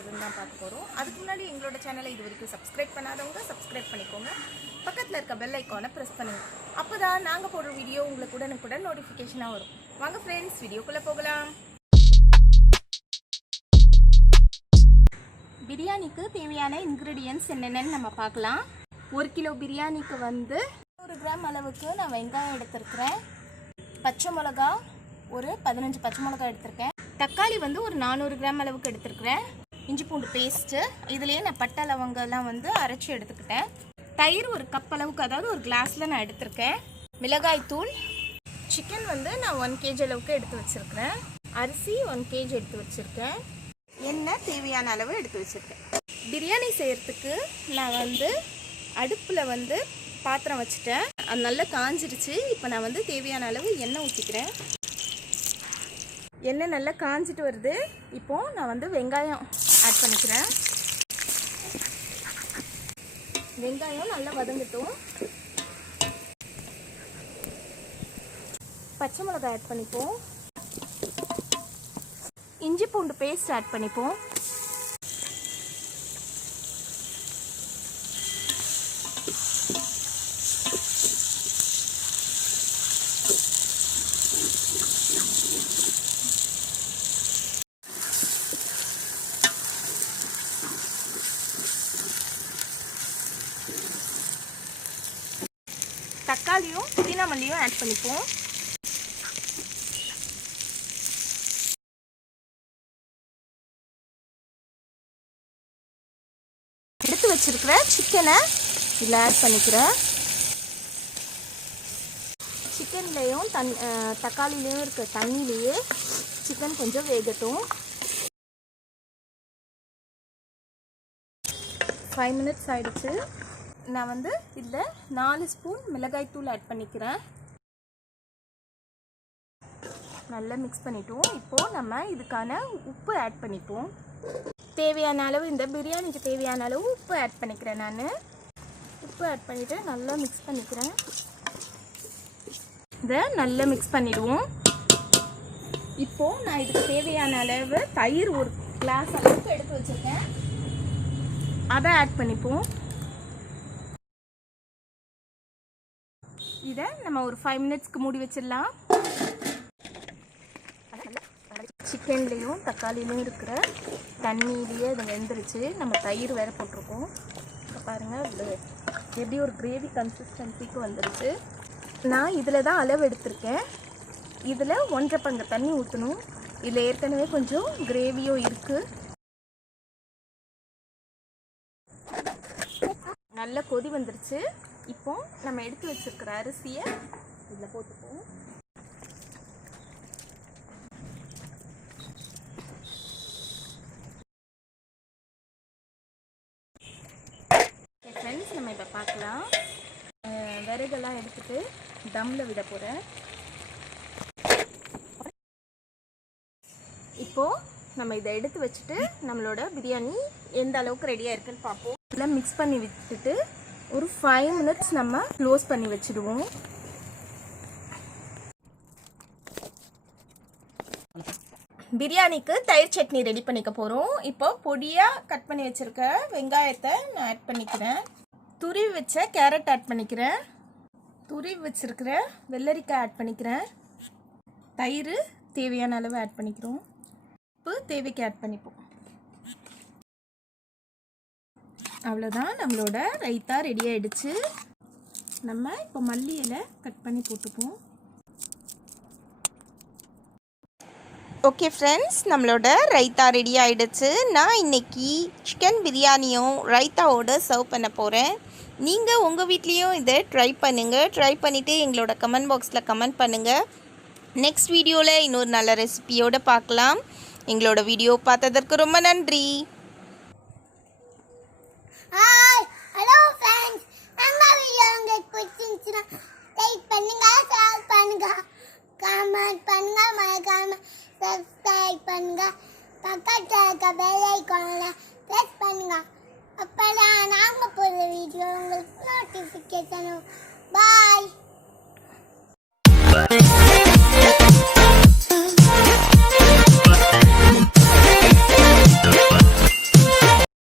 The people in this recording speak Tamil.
செய்கிறதுன்னு தான் பார்க்க போகிறோம். அதுக்கு முன்னாடி எங்களோட சேனலை இது வரைக்கும் சப்ஸ்கிரைப் பண்ணாதவங்க சப்ஸ்கிரைப் பண்ணிக்கோங்க. பக்கத்தில் இருக்க பெல் ஐக்கானை ப்ரெஸ் பண்ணுங்கள். அப்போ தான் நாங்கள் போடுற வீடியோ உங்களுக்கு உடனுக்குடன் நோட்டிஃபிகேஷனாக வரும். வாங்க ஃப்ரெண்ட்ஸ், வீடியோக்குள்ளே போகலாம். பிரியாணிக்கு தேவையான இன்க்ரீடியன்ட்ஸ் என்னென்னு நம்ம பார்க்கலாம். 1 கிலோ பிரியாணிக்கு 100 கிராம் அளவுக்கு நான் வெங்காயம் எடுத்துருக்கிறேன். பச்சை மிளகா ஒரு 15 பச்சை மிளகா எடுத்திருக்கேன். தக்காளி ஒரு 400 கிராம் அளவுக்கு எடுத்துருக்கிறேன். இஞ்சி பூண்டு பேஸ்ட்டு, இதுலேயே நான் பட்டை லவங்கெல்லாம் அரைச்சி எடுத்துக்கிட்டேன். தயிர் ஒரு கப் அளவுக்கு, அதாவது ஒரு கிளாஸில் நான் எடுத்திருக்கேன். மிளகாய் தூள், சிக்கன் நான் 1 kg அளவுக்கு எடுத்து வச்சுருக்கிறேன். அரிசி 1 kg எடுத்து வச்சுருக்கேன். எண்ணெய் தேவையான அளவு எடுத்து வச்சுருக்கேன். பிரியாணி செய்கிறதுக்கு நான் அடுப்பில் பாத்திரம் வச்சுட்டேன். அது நல்லா காஞ்சிருச்சு. இப்போ நான் தேவையான அளவு எண்ணெய் ஊற்றிக்கிறேன். எண்ணெய் நல்லா காஞ்சிட்டு வருது. இப்போது நான் வெங்காயம் ஆட் பண்ணிக்கிறேன். வெங்காயம் நல்லா வதங்கட்டும். பச்சை மிளகாய் ஆட் பண்ணிப்போம். இஞ்சி பூண்டு பேஸ்ட் ஆட் பண்ணிப்போம். தக்காளியும் புதினா மல்லியும் ஆட் பண்ணிப்போம். எடுத்து வச்சிருக்கிற சிக்கனை இதில் ஆட் பண்ணிக்கிறேன். சிக்கன்லேயும் தக்காளிலையும் இருக்க தண்ணியிலேயே சிக்கன் கொஞ்சம் வேகட்டும். 5 minutes ஆயிடுச்சு. நான் இதில் 4 ஸ்பூன் மிளகாய் தூள் ஆட் பண்ணிக்கிறேன். நல்லா மிக்ஸ் பண்ணிட்டோம். இப்போது நம்ம இதுக்கான உப்பு ஆட் பண்ணிப்போம். தேவையான அளவு, இந்த பிரியாணிக்கு தேவையான அளவு உப்பு ஆட் பண்ணிக்கிறேன். நான் உப்பு ஆட் பண்ணிவிட்டு நல்லா மிக்ஸ் பண்ணிக்கிறேன். இதை நல்லா மிக்ஸ் பண்ணிடுவோம். இப்போது நான் இதுக்கு தேவையான அளவு தயிர் ஒரு கிளாஸ் அளவுக்கு எடுத்து வச்சுருக்கேன். அதை ஆட் பண்ணிப்போம். இதை நம்ம ஒரு 5 minutesக்கு மூடி வச்சிடலாம். சிக்கன்லேயும் தக்காளிலையும் இருக்கிற தண்ணியிலேயே அது வெந்துருச்சு. நம்ம தயிர் வேறு போட்டிருக்கோம். இப்போ பாருங்கள், இது எப்படி ஒரு கிரேவி கன்சிஸ்டன்சிக்கு வந்துருச்சு. நான் இதில் தான் அளவு எடுத்திருக்கேன். இதில் 1.5 பங்கு தண்ணி ஊற்றணும். இதில் ஏற்கனவே கொஞ்சம் கிரேவியும் இருக்குது. நல்லா கொதி வந்துருச்சு. இப்போ நம்ம எடுத்து வச்சிருக்கிற அரிசியை இதில் போட்டுப்போம். ஃப்ரெண்ட்ஸ், நம்ம இப்போ பார்க்கலாம். விறகெல்லாம் எடுத்துட்டு தம்மில் விட போகிறேன். இப்போது நம்ம இதை எடுத்து வச்சுட்டு நம்மளோட பிரியாணி எந்த அளவுக்கு ரெடியாக இருக்குன்னு பார்ப்போம். இதெல்லாம் மிக்ஸ் பண்ணி விட்டுட்டு ஒரு 5 minutes நம்ம க்ளோஸ் பண்ணி வச்சுடுவோம். பிரியாணிக்கு தயிர் சட்னி ரெடி பண்ணிக்க போகிறோம். இப்போ பொடியாக கட் பண்ணி வச்சுருக்க வெங்காயத்தை நான் ஆட் பண்ணிக்கிறேன். துருவி வச்ச கேரட் ஆட் பண்ணிக்கிறேன். துருவி வச்சுருக்கிற வெள்ளரிக்காய் ஆட் பண்ணிக்கிறேன். தயிர் தேவையான அளவு ஆட் பண்ணிக்கிறோம். உப்பு தேவைக்கு ஆட் பண்ணிப்போம். அவ்வளோதான், நம்மளோட ரைத்தா ரெடி ஆகிடுச்சு. நம்ம இப்போ மல்லி இலை கட் பண்ணி போட்டுப்போம். ஓகே ஃப்ரெண்ட்ஸ், நம்மளோட ரைத்தா ரெடி ஆகிடுச்சு. நான் இன்றைக்கி சிக்கன் பிரியாணியும் ரைத்தாவோடு சர்வ் பண்ண போகிறேன். நீங்கள் உங்கள் வீட்லேயும் இதை ட்ரை பண்ணுங்கள். ட்ரை பண்ணிவிட்டு எங்களோட கமெண்ட் பாக்ஸில் கமெண்ட் பண்ணுங்கள். நெக்ஸ்ட் வீடியோவில் இன்னொரு நல்ல ரெசிபியோடு பார்க்கலாம். எங்களோட வீடியோ பார்த்ததற்கு ரொம்ப நன்றி. Hi, hello friends. நம்ம வீடியோ உங்களுக்கு பிடிச்சிருந்துச்சுன்னா லைக் பண்ணுங்க, ஷேர் பண்ணுங்க, கமெண்ட் பண்ணுங்க, மறக்காம சப்ஸ்கிரைப் பண்ணுங்க. பக்கத்தில் இருக்க பெல் ஐகானை ப்ரெஸ் பண்ணுங்க. அப்போ தான் நாங்கள் போடுற வீடியோ உங்களுக்கு நோட்டிஃபிகேஷன். பாய்.